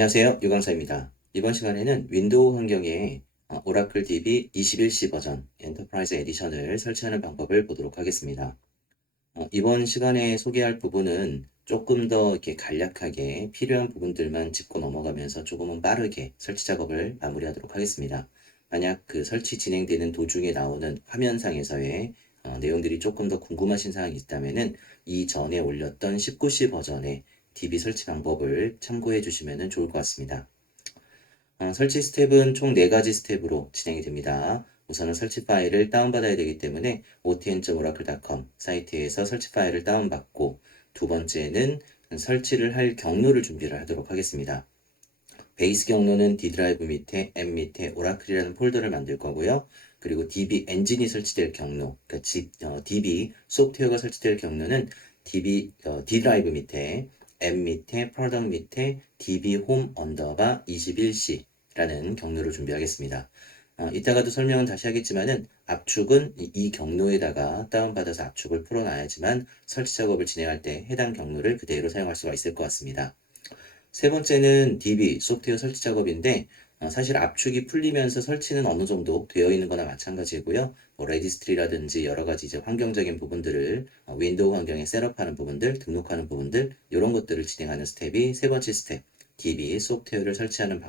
안녕하세요. 유강사입니다. 이번 시간에는 윈도우 환경에 오라클 DB 21C 버전 엔터프라이즈 에디션을 설치하는 방법을 보도록 하겠습니다. 이번 시간에 소개할 부분은 조금 더 이렇게 간략하게 필요한 부분들만 짚고 넘어가면서 조금은 빠르게 설치 작업을 마무리하도록 하겠습니다. 만약 그 설치 진행되는 도중에 나오는 화면상에서의 내용들이 조금 더 궁금하신 사항이 있다면은 이전에 올렸던 19C 버전의 DB 설치 방법을 참고해 주시면 좋을 것 같습니다. 설치 스텝은 총 4가지 스텝으로 진행이 됩니다. 우선은 설치 파일을 다운받아야 되기 때문에 otn.oracle.com 사이트에서 설치 파일을 다운받고, 두 번째는 설치를 할 경로를 준비를 하도록 하겠습니다. 베이스 경로는 D 드라이브 밑에 M 밑에 오라클이라는 폴더를 만들 거고요. 그리고 DB 엔진이 설치될 경로, 그러니까 DB 소프트웨어가 설치될 경로는 D 드라이브 밑에 M 밑에 프로덕트 밑에 DB 홈 언더바 21C라는 경로를 준비하겠습니다. 이따가도 설명은 다시 하겠지만은 압축은 이 경로에다가 다운받아서 압축을 풀어놔야지만 설치 작업을 진행할 때 해당 경로를 그대로 사용할 수가 있을 것 같습니다. 세 번째는 DB 소프트웨어 설치 작업인데, 사실 압축이 풀리면서 설치는 어느 정도 되어 있는 거나 마찬가지고요. 레지스트리라든지 여러 가지 이제 환경적인 부분들을 윈도우 환경에 셋업하는 부분들, 등록하는 부분들, 이런 것들을 진행하는 스텝이 세 번째 스텝, DB 소프트웨어를 설치하는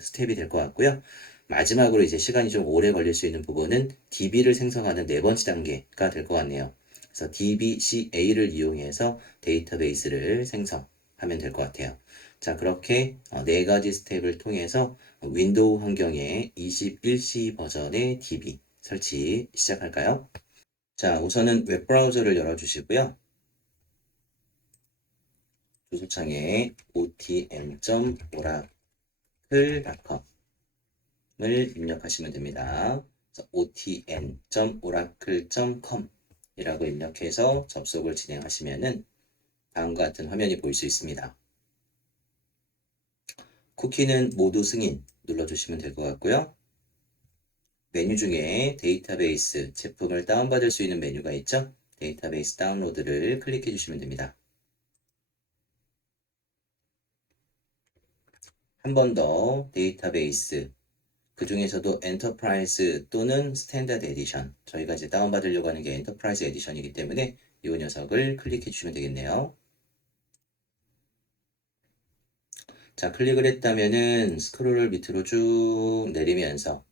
스텝이 될 것 같고요. 마지막으로 이제 시간이 좀 오래 걸릴 수 있는 부분은 DB를 생성하는 네 번째 단계가 될 것 같네요. 그래서 DBCA를 이용해서 데이터베이스를 생성하면 될 것 같아요. 자, 그렇게 4가지 스텝을 통해서 윈도우 환경에 21C 버전의 DB 설치 시작할까요? 자, 우선은 웹브라우저를 열어주시고요. 주소창에 otn.oracle.com을 입력하시면 됩니다. otn.oracle.com 이라고 입력해서 접속을 진행하시면은 다음과 같은 화면이 보일 수 있습니다. 쿠키는 모두 승인 눌러주시면 될 것 같고요. 메뉴 중에 데이터베이스 제품을 다운받을 수 있는 메뉴가 있죠? 데이터베이스 다운로드를 클릭해 주시면 됩니다. 한 번 더 데이터베이스, 그 중에서도 엔터프라이즈 또는 스탠다드 에디션, 저희가 이제 다운받으려고 하는 게 엔터프라이즈 에디션이기 때문에 이 녀석을 클릭해 주시면 되겠네요. 자, 클릭을 했다면은 스크롤을 밑으로 쭉 내리면서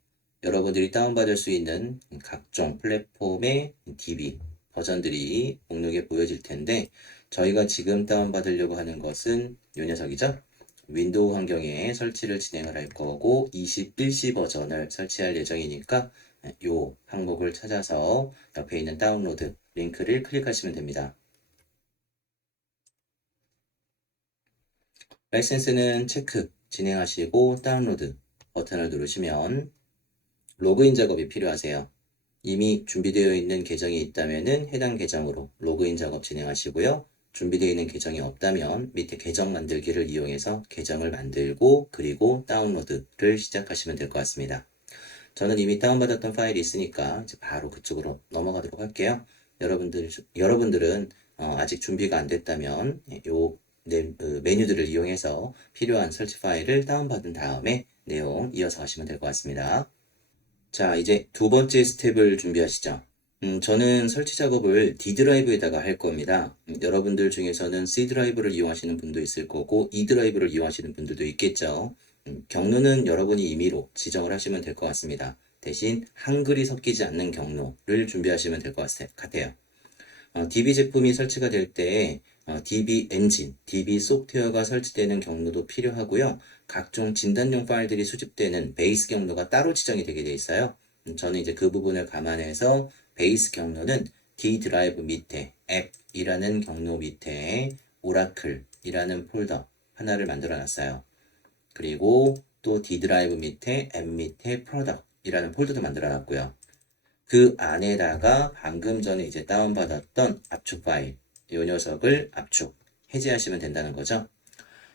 여러분들이 다운받을 수 있는 각종 플랫폼의 DB 버전들이 목록에 보여질 텐데, 저희가 지금 다운받으려고 하는 것은 이 녀석이죠. 윈도우 환경에 설치를 진행을 할 거고 21C 버전을 설치할 예정이니까 이 항목을 찾아서 옆에 있는 다운로드 링크를 클릭하시면 됩니다. 라이센스는 체크 진행하시고 다운로드 버튼을 누르시면 로그인 작업이 필요하세요. 이미 준비되어 있는 계정이 있다면 해당 계정으로 로그인 작업 진행하시고요. 준비되어 있는 계정이 없다면 밑에 계정 만들기를 이용해서 계정을 만들고 그리고 다운로드를 시작하시면 될 것 같습니다. 저는 이미 다운받았던 파일이 있으니까 이제 바로 그쪽으로 넘어가도록 할게요. 여러분들은 아직 준비가 안 됐다면 요 메뉴들을 이용해서 필요한 설치 파일을 다운받은 다음에 내용 이어서 하시면 될 것 같습니다. 자, 이제 두 번째 스텝을 준비하시죠. 저는 설치 작업을 D 드라이브에다가 할 겁니다. 여러분들 중에서는 C 드라이브를 이용하시는 분도 있을 거고 E 드라이브를 이용하시는 분들도 있겠죠. 경로는 여러분이 임의로 지정을 하시면 될 것 같습니다. 대신 한글이 섞이지 않는 경로를 준비하시면 될 것 같아요. DB 제품이 설치가 될 때 DB 엔진, DB 소프트웨어가 설치되는 경로도 필요하고요. 각종 진단용 파일들이 수집되는 베이스 경로가 따로 지정이 되게 돼 있어요. 저는 이제 그 부분을 감안해서 베이스 경로는 D 드라이브 밑에 앱이라는 경로 밑에 오라클이라는 폴더 하나를 만들어 놨어요. 그리고 또 D 드라이브 밑에 앱 밑에 프로덕트이라는 폴더도 만들어 놨고요. 그 안에다가 방금 전에 이제 다운받았던 압축 파일, 이 녀석을 압축, 해제하시면 된다는 거죠.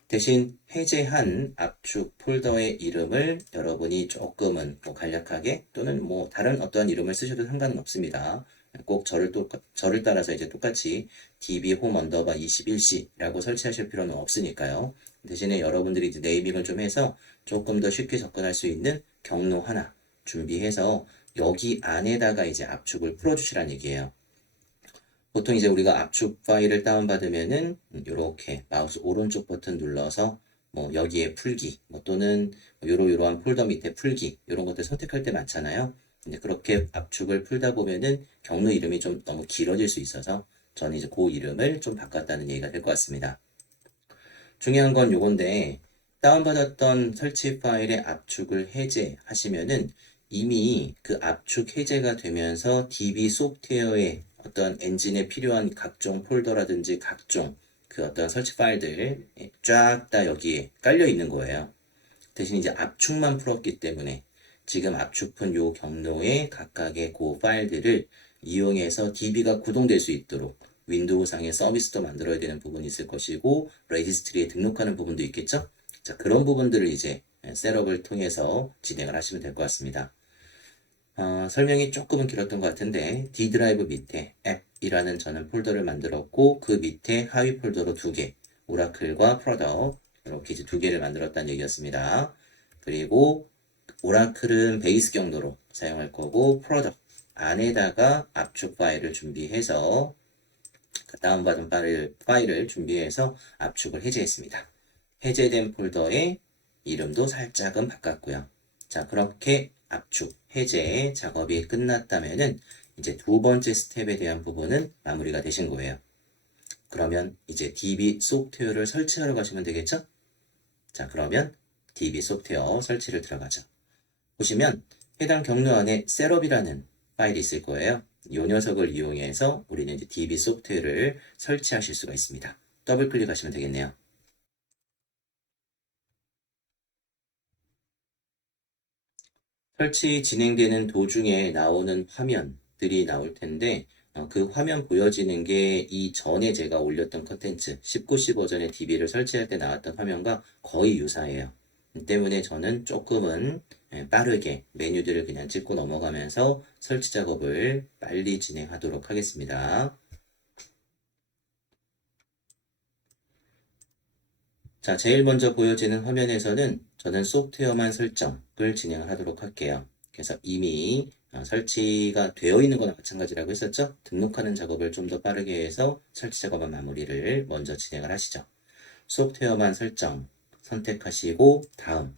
대신 해제한 압축 폴더의 이름을 여러분이 조금은 간략하게 또는 다른 어떠한 이름을 쓰셔도 상관은 없습니다. 꼭 저를 따라서 이제 똑같이 db 홈 언더바 21c라고 설치하실 필요는 없으니까요. 대신에 여러분들이 이제 네이밍을 좀 해서 조금 더 쉽게 접근할 수 있는 경로 하나 준비해서 여기 안에다가 이제 압축을 풀어주시라는 얘기예요. 보통 이제 우리가 압축 파일을 다운받으면은 이렇게 마우스 오른쪽 버튼 눌러서 뭐 여기에 풀기 뭐 또는 요러한 폴더 밑에 풀기 이런 것들 선택할 때 많잖아요. 근데 그렇게 압축을 풀다 보면은 경로 이름이 좀 너무 길어질 수 있어서 저는 이제 그 이름을 좀 바꿨다는 얘기가 될 것 같습니다. 중요한 건 요건데 다운받았던 설치 파일의 압축을 해제하시면은 이미 그 압축 해제가 되면서 DB 소프트웨어의 어떤 엔진에 필요한 각종 폴더라든지 각종 그 어떤 설치 파일들 쫙 다 여기에 깔려 있는 거예요. 대신 이제 압축만 풀었기 때문에 지금 압축푼 요 경로의 각각의 그 파일들을 이용해서 DB가 구동될 수 있도록 윈도우상의 서비스도 만들어야 되는 부분이 있을 것이고 레지스트리에 등록하는 부분도 있겠죠. 자, 그런 부분들을 이제 셋업을 통해서 진행을 하시면 될 것 같습니다. 설명이 조금은 길었던 것 같은데 D 드라이브 밑에 앱이라는 저는 폴더를 만들었고 그 밑에 하위 폴더로 2개 오라클과 프로덕트 이렇게 이제 2개를 만들었다는 얘기였습니다. 그리고 오라클은 베이스 경로로 사용할 거고 프로덕트 안에다가 압축 파일을 준비해서 다운받은 파일을 준비해서 압축을 해제했습니다. 해제된 폴더의 이름도 살짝은 바꿨고요. 자, 그렇게 압축, 해제 작업이 끝났다면은 이제 두 번째 스텝에 대한 부분은 마무리가 되신 거예요. 그러면 이제 DB 소프트웨어를 설치하러 가시면 되겠죠? 자, 그러면 DB 소프트웨어 설치를 들어가죠. 보시면 해당 경로 안에 셋업이라는 파일이 있을 거예요. 이 녀석을 이용해서 우리는 이제 DB 소프트웨어를 설치하실 수가 있습니다. 더블 클릭하시면 되겠네요. 설치 진행되는 도중에 나오는 화면들이 나올 텐데 그 화면 보여지는 게 이전에 제가 올렸던 컨텐츠 19C 버전의 DB를 설치할 때 나왔던 화면과 거의 유사해요. 때문에 저는 조금은 빠르게 메뉴들을 그냥 찍고 넘어가면서 설치 작업을 빨리 진행하도록 하겠습니다. 자, 제일 먼저 보여지는 화면에서는 저는 소프트웨어만 설정을 진행을 하도록 할게요. 그래서 이미 설치가 되어 있는 거나 마찬가지라고 했었죠? 등록하는 작업을 좀 더 빠르게 해서 설치 작업한 마무리를 먼저 진행을 하시죠. 소프트웨어만 설정 선택하시고 다음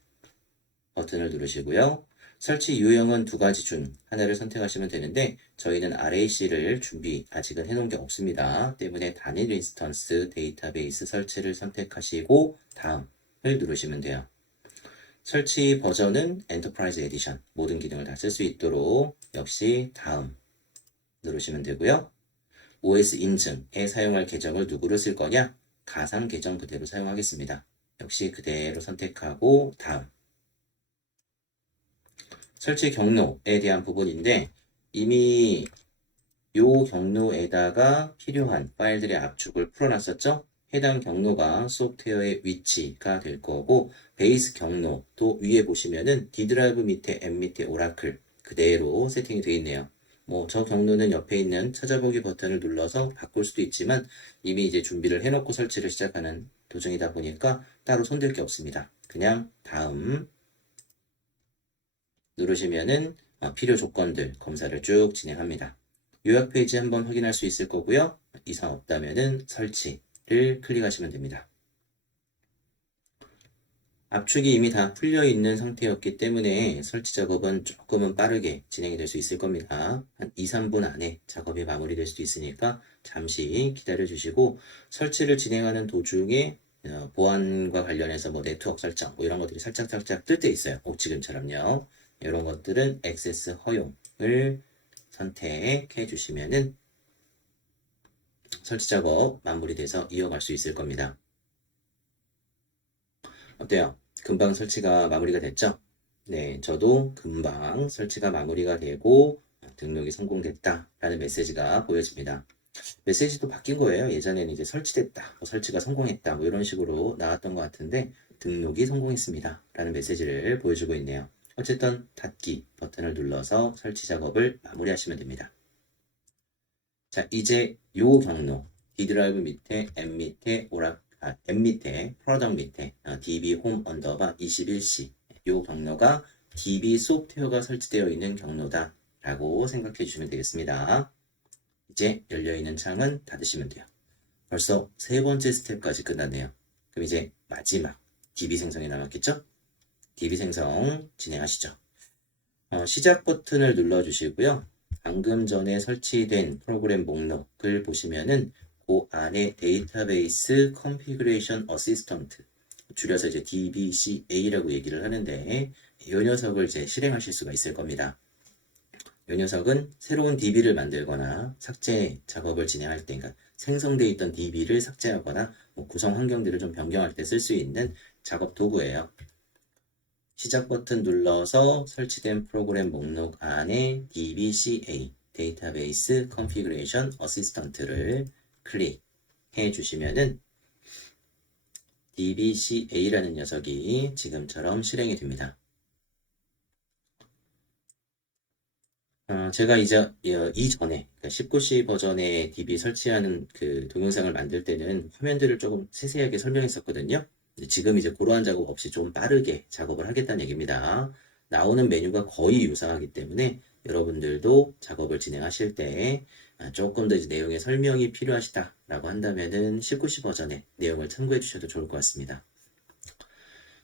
버튼을 누르시고요. 설치 유형은 두 가지 중 하나를 선택하시면 되는데 저희는 RAC를 아직은 해놓은 게 없습니다. 때문에 단일 인스턴스 데이터베이스 설치를 선택하시고 다음을 누르시면 돼요. 설치 버전은 엔터프라이즈 에디션 모든 기능을 다 쓸 수 있도록 역시 다음 누르시면 되고요. OS 인증에 사용할 계정을 누구로 쓸 거냐? 가상 계정 그대로 사용하겠습니다. 역시 그대로 선택하고 다음 설치 경로에 대한 부분인데 이미 요 경로에다가 필요한 파일들의 압축을 풀어놨었죠? 해당 경로가 소프트웨어의 위치가 될 거고 베이스 경로도 위에 보시면은 D 드라이브 밑에 M 밑에 오라클 그대로 세팅이 되어 있네요. 뭐 저 경로는 옆에 있는 찾아보기 버튼을 눌러서 바꿀 수도 있지만 이미 이제 준비를 해놓고 설치를 시작하는 도중이다 보니까 따로 손댈 게 없습니다. 그냥 다음 누르시면은 필요 조건들 검사를 쭉 진행합니다. 요약 페이지 한번 확인할 수 있을 거고요. 이상 없다면은 설치를 클릭하시면 됩니다. 압축이 이미 다 풀려 있는 상태였기 때문에 설치 작업은 조금은 빠르게 진행이 될 수 있을 겁니다. 한 2, 3분 안에 작업이 마무리될 수도 있으니까 잠시 기다려 주시고 설치를 진행하는 도중에 보안과 관련해서 뭐 네트워크 설정 뭐 이런 것들이 살짝 뜰 때 있어요. 지금처럼요. 이런 것들은 액세스 허용을 선택해 주시면은 설치 작업 마무리돼서 이어갈 수 있을 겁니다. 어때요? 금방 설치가 마무리가 됐죠? 네, 저도 금방 설치가 마무리가 되고 등록이 성공됐다라는 메시지가 보여집니다. 메시지도 바뀐 거예요. 예전에는 이제 설치됐다, 뭐 설치가 성공했다, 뭐 이런 식으로 나왔던 것 같은데 등록이 성공했습니다. 라는 메시지를 보여주고 있네요. 어쨌든 닫기 버튼을 눌러서 설치 작업을 마무리하시면 됩니다. 자, 이제 요 경로 D 드라이브 밑에 M 밑에 M 밑에, 프로덕트 밑에 db 홈 언더바 21C 요 경로가 db 소프트웨어가 설치되어 있는 경로다 라고 생각해 주시면 되겠습니다. 이제 열려있는 창은 닫으시면 돼요. 벌써 세 번째 스텝까지 끝났네요. 그럼 이제 마지막 db 생성이 남았겠죠? db 생성 진행하시죠. 시작 버튼을 눌러주시고요. 방금 전에 설치된 프로그램 목록을 보시면은 그 안에 데이터베이스 컨피그레이션 어시스턴트 줄여서 이제 DBCA라고 얘기를 하는데 이 녀석을 이제 실행하실 수가 있을 겁니다. 이 녀석은 새로운 DB를 만들거나 삭제 작업을 진행할 때, 그러니까 생성되어 있던 DB를 삭제하거나 뭐 구성 환경들을 좀 변경할 때 쓸 수 있는 작업 도구예요. 시작 버튼 눌러서 설치된 프로그램 목록 안에 DBCA, 데이터베이스 컨피그레이션 어시스턴트를 클릭해 주시면은 DBCA라는 녀석이 지금처럼 실행이 됩니다. 제가 이제 이전에 19C 버전의 DB 설치하는 그 동영상을 만들 때는 화면들을 조금 세세하게 설명했었거든요. 지금 이제 그러한 작업 없이 좀 빠르게 작업을 하겠다는 얘기입니다. 나오는 메뉴가 거의 유사하기 때문에 여러분들도 작업을 진행하실 때 조금 더 이제 내용의 설명이 필요하시다라고 한다면은 19C 버전의 내용을 참고해 주셔도 좋을 것 같습니다.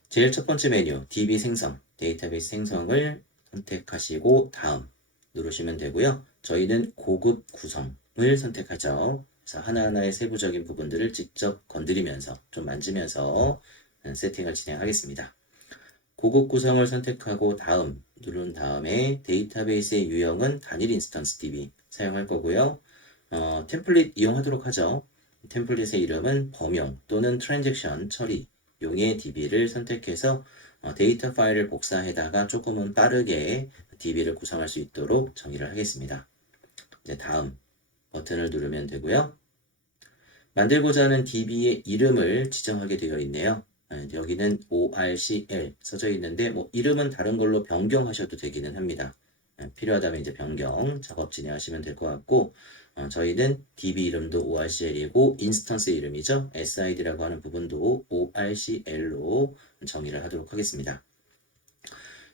제일 첫 번째 메뉴 DB 생성, 데이터베이스 생성을 선택하시고 다음 누르시면 되고요. 저희는 고급 구성을 선택하죠. 그래서 하나하나의 세부적인 부분들을 직접 건드리면서 좀 만지면서 세팅을 진행하겠습니다. 고급 구성을 선택하고 다음 누른 다음에 데이터베이스의 유형은 단일 인스턴스 DB 사용할 거고요. 템플릿 이용하도록 하죠. 템플릿의 이름은 범용 또는 트랜잭션 처리 용의 DB를 선택해서 데이터 파일을 복사해다가 조금은 빠르게 DB를 구성할 수 있도록 정의를 하겠습니다. 이제 다음 버튼을 누르면 되고요. 만들고자 하는 DB의 이름을 지정하게 되어 있네요. 여기는 ORCL 써져 있는데 뭐 이름은 다른 걸로 변경하셔도 되기는 합니다. 필요하다면 이제 변경 작업 진행하시면 될 것 같고 저희는 DB 이름도 ORCL이고 인스턴스 이름이죠. SID라고 하는 부분도 ORCL로 정의를 하도록 하겠습니다.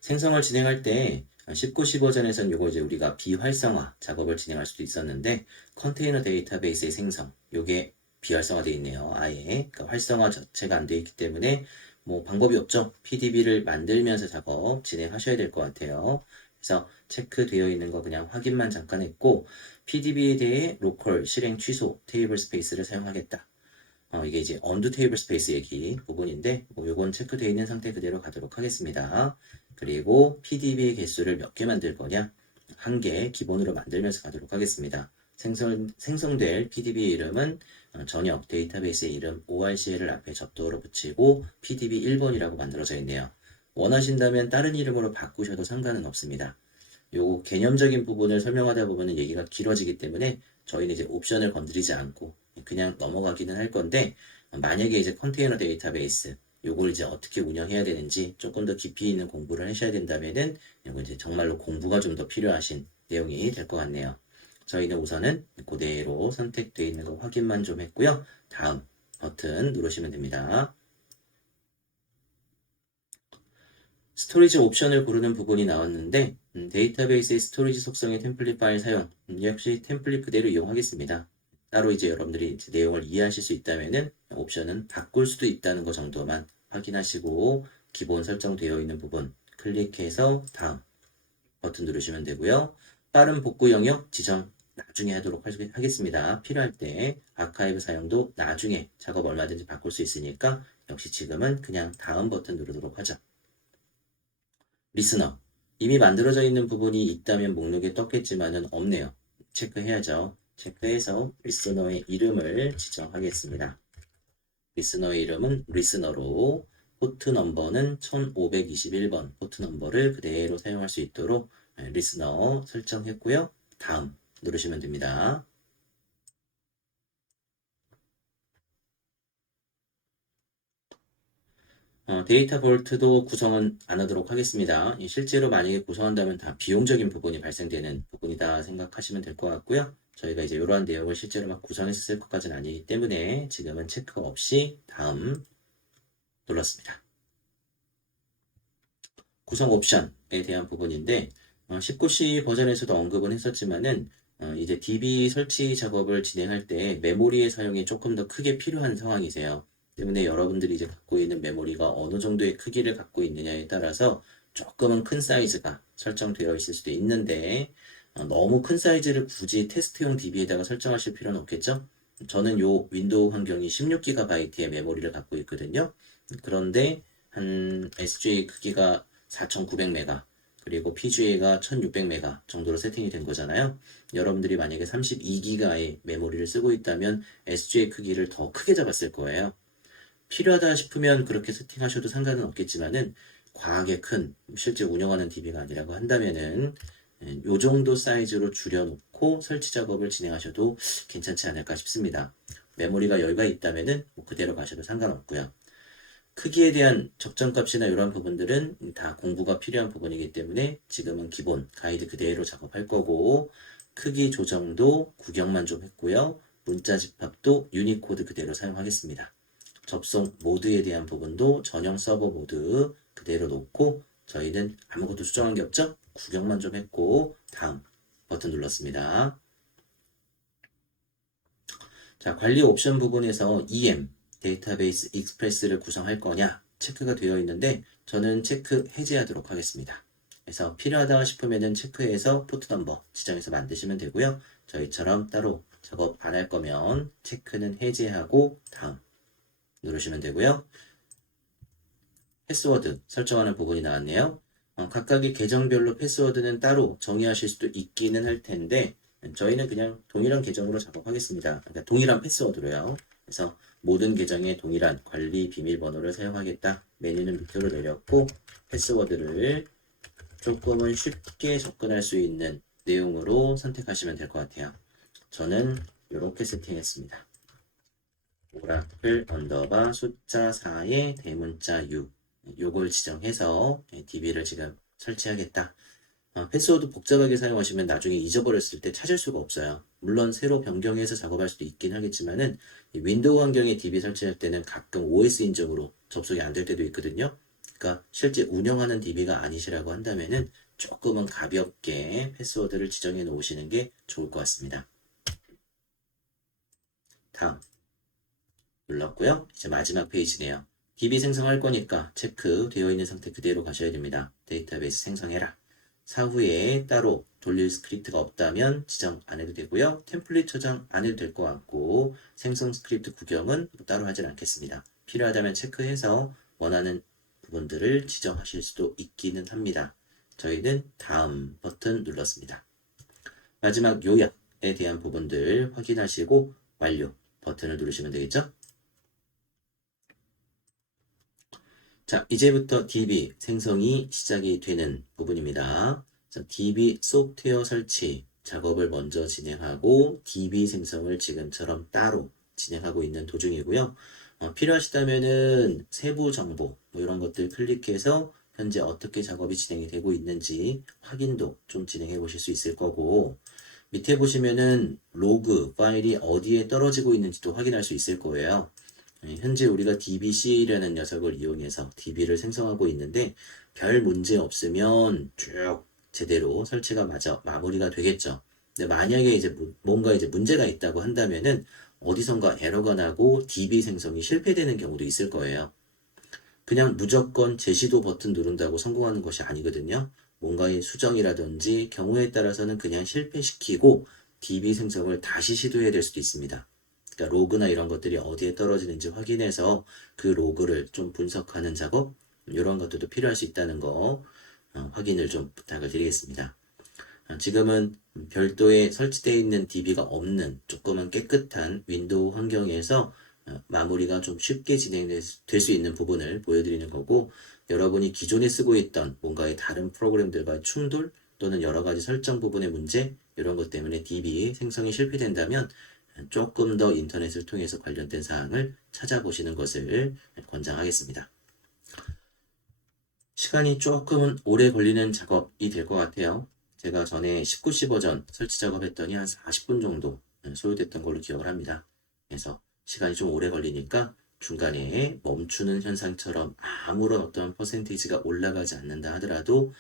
생성을 진행할 때 19C 버전에서는 요거 이제 우리가 비활성화 작업을 진행할 수도 있었는데 컨테이너 데이터베이스의 생성 요게 비활성화되어 있네요. 아예 그러니까 활성화 자체가 안 되어 있기 때문에 뭐 방법이 없죠. PDB를 만들면서 작업 진행하셔야 될 것 같아요. 그래서 체크되어 있는 거 그냥 확인만 잠깐 했고 PDB에 대해 로컬 실행 취소 테이블 스페이스를 사용하겠다. 이게 이제 언두 테이블 스페이스 얘기 부분인데 뭐 요건 체크되어 있는 상태 그대로 가도록 하겠습니다. 그리고 PDB의 개수를 몇 개 만들 거냐? 한 개 기본으로 만들면서 가도록 하겠습니다. 생성될 PDB의 이름은 전역 데이터베이스의 이름 ORCL을 앞에 접두어로 붙이고 PDB 1번이라고 만들어져 있네요. 원하신다면 다른 이름으로 바꾸셔도 상관은 없습니다. 요 개념적인 부분을 설명하다 보면 얘기가 길어지기 때문에 저희는 이제 옵션을 건드리지 않고 그냥 넘어가기는 할 건데 만약에 이제 컨테이너 데이터베이스 요걸 이제 어떻게 운영해야 되는지 조금 더 깊이 있는 공부를 하셔야 된다면은 이거 이제 정말로 공부가 좀 더 필요하신 내용이 될 것 같네요. 저희는 우선은 그대로 선택되어 있는 거 확인만 좀 했고요. 다음 버튼 누르시면 됩니다. 스토리지 옵션을 고르는 부분이 나왔는데 데이터베이스의 스토리지 속성의 템플릿 파일 사용 역시 템플릿 그대로 이용하겠습니다. 따로 이제 여러분들이 이제 내용을 이해하실 수 있다면은 옵션은 바꿀 수도 있다는 것 정도만 확인하시고 기본 설정되어 있는 부분 클릭해서 다음 버튼 누르시면 되고요. 빠른 복구 영역 지정 나중에 하도록 하겠습니다. 필요할 때 아카이브 사용도 나중에 작업 얼마든지 바꿀 수 있으니까 역시 지금은 그냥 다음 버튼 누르도록 하죠. 리스너 이미 만들어져 있는 부분이 있다면 목록에 떴겠지만은 없네요. 체크해야죠. 체크해서 리스너의 이름을 지정하겠습니다. 리스너의 이름은 리스너로 포트 넘버는 1521번 포트 넘버를 그대로 사용할 수 있도록 리스너 설정했고요. 다음 누르시면 됩니다. 데이터 볼트도 구성은 안 하도록 하겠습니다. 실제로 만약에 구성한다면 다 비용적인 부분이 발생되는 부분이다 생각하시면 될 것 같고요. 저희가 이제 이러한 내용을 실제로 막 구성해서 쓸 것까지는 아니기 때문에 지금은 체크 없이 다음 눌렀습니다. 구성 옵션에 대한 부분인데 19C 버전에서도 언급은 했었지만은 이제 DB 설치 작업을 진행할 때 메모리의 사용이 조금 더 크게 필요한 상황이세요. 때문에 여러분들이 이제 갖고 있는 메모리가 어느 정도의 크기를 갖고 있느냐에 따라서 조금은 큰 사이즈가 설정되어 있을 수도 있는데 너무 큰 사이즈를 굳이 테스트용 DB에다가 설정하실 필요는 없겠죠? 저는 요 윈도우 환경이 16GB의 메모리를 갖고 있거든요. 그런데 한 SJ 크기가 4900메가 그리고 PGA가 1600메가 정도로 세팅이 된 거잖아요. 여러분들이 만약에 32기가의 메모리를 쓰고 있다면 SJ 크기를 더 크게 잡았을 거예요. 필요하다 싶으면 그렇게 세팅하셔도 상관은 없겠지만은 과하게 큰 실제 운영하는 DB가 아니라고 한다면은 요 정도 사이즈로 줄여놓고 설치 작업을 진행하셔도 괜찮지 않을까 싶습니다. 메모리가 여유가 있다면은 뭐 그대로 가셔도 상관없고요. 크기에 대한 적정값이나 이런 부분들은 다 공부가 필요한 부분이기 때문에 지금은 기본 가이드 그대로 작업할 거고 크기 조정도 구경만 좀 했고요. 문자 집합도 유니코드 그대로 사용하겠습니다. 접속 모드에 대한 부분도 전용 서버 모드 그대로 놓고 저희는 아무것도 수정한 게 없죠? 구경만 좀 했고 다음 버튼 눌렀습니다. 자, 관리 옵션 부분에서 EM 데이터베이스 익스프레스를 구성할 거냐 체크가 되어 있는데 저는 체크 해제하도록 하겠습니다. 그래서 필요하다 싶으면은 체크해서 포트 넘버 지정해서 만드시면 되고요. 저희처럼 따로 작업 안 할 거면 체크는 해제하고 다음 누르시면 되고요. 패스워드 설정하는 부분이 나왔네요. 각각의 계정별로 패스워드는 따로 정의하실 수도 있기는 할 텐데 저희는 그냥 동일한 계정으로 작업하겠습니다. 그러니까 동일한 패스워드로요. 그래서 모든 계정에 동일한 관리 비밀번호를 사용하겠다. 메뉴는 밑으로 내렸고 패스워드를 조금은 쉽게 접근할 수 있는 내용으로 선택하시면 될 것 같아요. 저는 이렇게 세팅했습니다. 오라클 언더바 숫자 4의 대문자 6 요걸 지정해서 DB를 지금 설치하겠다. 패스워드 복잡하게 사용하시면 나중에 잊어버렸을 때 찾을 수가 없어요. 물론 새로 변경해서 작업할 수도 있긴 하겠지만은 윈도우 환경에 DB 설치할 때는 가끔 OS 인증으로 접속이 안 될 때도 있거든요. 그러니까 실제 운영하는 DB가 아니시라고 한다면은 조금은 가볍게 패스워드를 지정해 놓으시는 게 좋을 것 같습니다. 다음 눌렀고요. 이제 마지막 페이지네요. DB 생성할 거니까 체크 되어 있는 상태 그대로 가셔야 됩니다. 데이터베이스 생성해라. 사후에 따로 돌릴 스크립트가 없다면 지정 안 해도 되고요. 템플릿 저장 안 해도 될 것 같고 생성 스크립트 구경은 따로 하진 않겠습니다. 필요하다면 체크해서 원하는 부분들을 지정하실 수도 있기는 합니다. 저희는 다음 버튼 눌렀습니다. 마지막 요약에 대한 부분들 확인하시고 완료 버튼을 누르시면 되겠죠? 자, 이제부터 DB 생성이 시작이 되는 부분입니다. 자, DB 소프트웨어 설치 작업을 먼저 진행하고 DB 생성을 지금처럼 따로 진행하고 있는 도중이고요. 필요하시다면은 세부 정보 뭐 이런 것들 클릭해서 현재 어떻게 작업이 진행이 되고 있는지 확인도 좀 진행해 보실 수 있을 거고 밑에 보시면은 로그 파일이 어디에 떨어지고 있는지도 확인할 수 있을 거예요. 현재 우리가 DBC라는 녀석을 이용해서 DB를 생성하고 있는데 별 문제 없으면 쭉 제대로 설치가 마무리가 되겠죠. 근데 만약에 이제 뭔가 이제 문제가 있다고 한다면은 어디선가 에러가 나고 DB 생성이 실패되는 경우도 있을 거예요. 그냥 무조건 재시도 버튼 누른다고 성공하는 것이 아니거든요. 뭔가의 수정이라든지 경우에 따라서는 그냥 실패시키고 DB 생성을 다시 시도해야 될 수도 있습니다. 그러니까 로그나 이런 것들이 어디에 떨어지는지 확인해서 그 로그를 좀 분석하는 작업 이런 것들도 필요할 수 있다는 거 확인을 좀 부탁을 드리겠습니다. 지금은 별도의 설치되어 있는 DB가 없는 조금은 깨끗한 윈도우 환경에서 마무리가 좀 쉽게 진행될 수 있는 부분을 보여드리는 거고 여러분이 기존에 쓰고 있던 뭔가의 다른 프로그램들과 충돌 또는 여러 가지 설정 부분의 문제 이런 것 때문에 DB 생성이 실패된다면 조금 더 인터넷을 통해서 관련된 사항을 찾아보시는 것을 권장하겠습니다. 시간이 조금은 오래 걸리는 작업이 될 것 같아요. 제가 전에 19시 버전 설치 작업했더니 한 40분 정도 소요됐던 걸로 기억을 합니다. 그래서 시간이 좀 오래 걸리니까 중간에 멈추는 현상처럼 아무런 어떤 퍼센테이지가 올라가지 않는다 하더라도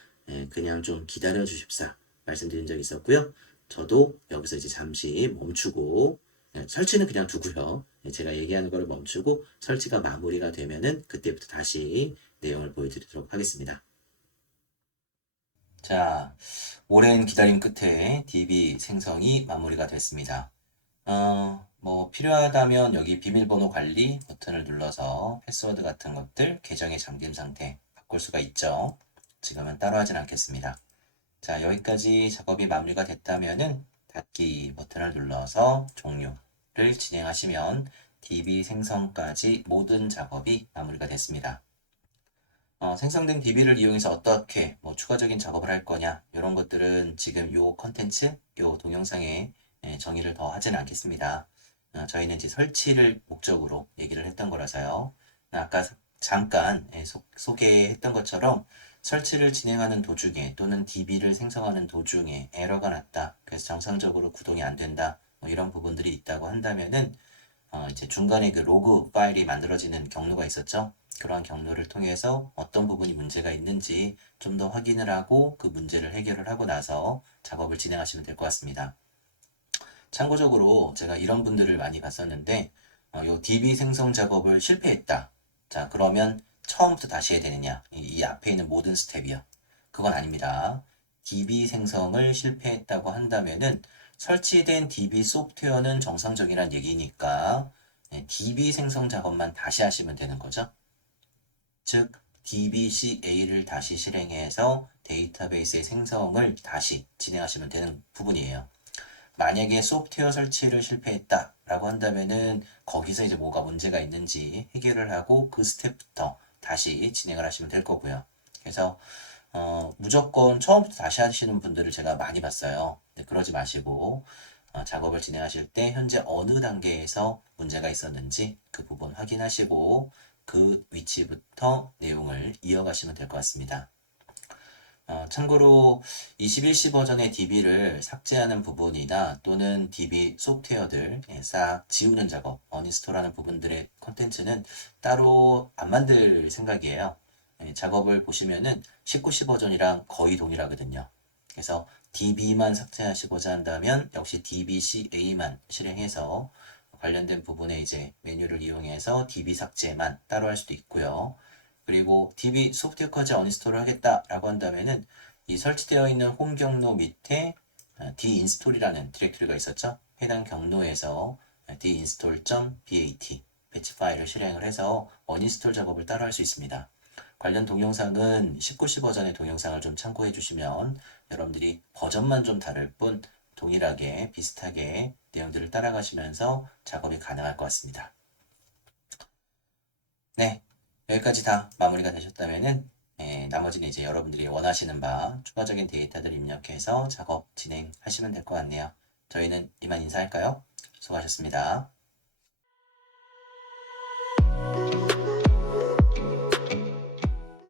그냥 좀 기다려 주십사 말씀드린 적이 있었고요. 저도 여기서 이제 잠시 멈추고 설치는 그냥 두고요. 제가 얘기하는 걸 멈추고 설치가 마무리가 되면은 그때부터 다시 내용을 보여드리도록 하겠습니다. 자, 오랜 기다림 끝에 DB 생성이 마무리가 됐습니다. 뭐 필요하다면 여기 비밀번호 관리 버튼을 눌러서 패스워드 같은 것들 계정에 잠긴 상태 바꿀 수가 있죠. 지금은 따로 하진 않겠습니다. 자, 여기까지 작업이 마무리가 됐다면은 닫기 버튼을 눌러서 종료를 진행하시면 DB 생성까지 모든 작업이 마무리가 됐습니다. 생성된 DB를 이용해서 어떻게 뭐 추가적인 작업을 할 거냐 이런 것들은 지금 요 컨텐츠, 요 동영상에 정의를 더 하지는 않겠습니다. 저희는 이제 설치를 목적으로 얘기를 했던 거라서요. 아까 잠깐 소개했던 것처럼 설치를 진행하는 도중에 또는 DB를 생성하는 도중에 에러가 났다. 그래서 정상적으로 구동이 안 된다. 뭐 이런 부분들이 있다고 한다면은 이제 중간에 그 로그 파일이 만들어지는 경로가 있었죠. 그러한 경로를 통해서 어떤 부분이 문제가 있는지 좀 더 확인을 하고 그 문제를 해결을 하고 나서 작업을 진행하시면 될 것 같습니다. 참고적으로 제가 이런 분들을 많이 봤었는데 요 DB 생성 작업을 실패했다. 자, 그러면 처음부터 다시 해야 되느냐? 이 앞에 있는 모든 스텝이요. 그건 아닙니다. DB 생성을 실패했다고 한다면은 설치된 DB 소프트웨어는 정상적이란 얘기니까 DB 생성 작업만 다시 하시면 되는 거죠. 즉 DBCA를 다시 실행해서 데이터베이스의 생성을 다시 진행하시면 되는 부분이에요. 만약에 소프트웨어 설치를 실패했다라고 한다면은 거기서 이제 뭐가 문제가 있는지 해결을 하고 그 스텝부터 다시 진행을 하시면 될 거고요. 그래서 무조건 처음부터 다시 하시는 분들을 제가 많이 봤어요. 그러지 마시고 작업을 진행하실 때 현재 어느 단계에서 문제가 있었는지 그 부분 확인하시고 그 위치부터 내용을 이어가시면 될 것 같습니다. 참고로 21시 버전의 DB를 삭제하는 부분이나 또는 DB 소프트웨어들 싹 지우는 작업, 어니스톨하는 부분들의 컨텐츠는 따로 안 만들 생각이에요. 작업을 보시면은 19시 버전이랑 거의 동일하거든요. 그래서 DB만 삭제하시고자 한다면 역시 DBCA만 실행해서 관련된 부분에 이제 메뉴를 이용해서 DB 삭제만 따로 할 수도 있고요. 그리고 DB 소프트웨어까지 어인스톨을 하겠다라고 한다면은 이 설치되어 있는 홈 경로 밑에 deinstall이라는 디렉토리가 있었죠. 해당 경로에서 deinstall.bat 배치 파일을 실행을 해서 어인스톨 작업을 따로 할 수 있습니다. 관련 동영상은 19시 버전의 동영상을 좀 참고해 주시면 여러분들이 버전만 좀 다를 뿐 동일하게 비슷하게 내용들을 따라가시면서 작업이 가능할 것 같습니다. 네, 여기까지 다 마무리가 되셨다면은 나머지는 이제 여러분들이 원하시는 바 추가적인 데이터들 입력해서 작업 진행하시면 될 것 같네요. 저희는 이만 인사할까요? 수고하셨습니다.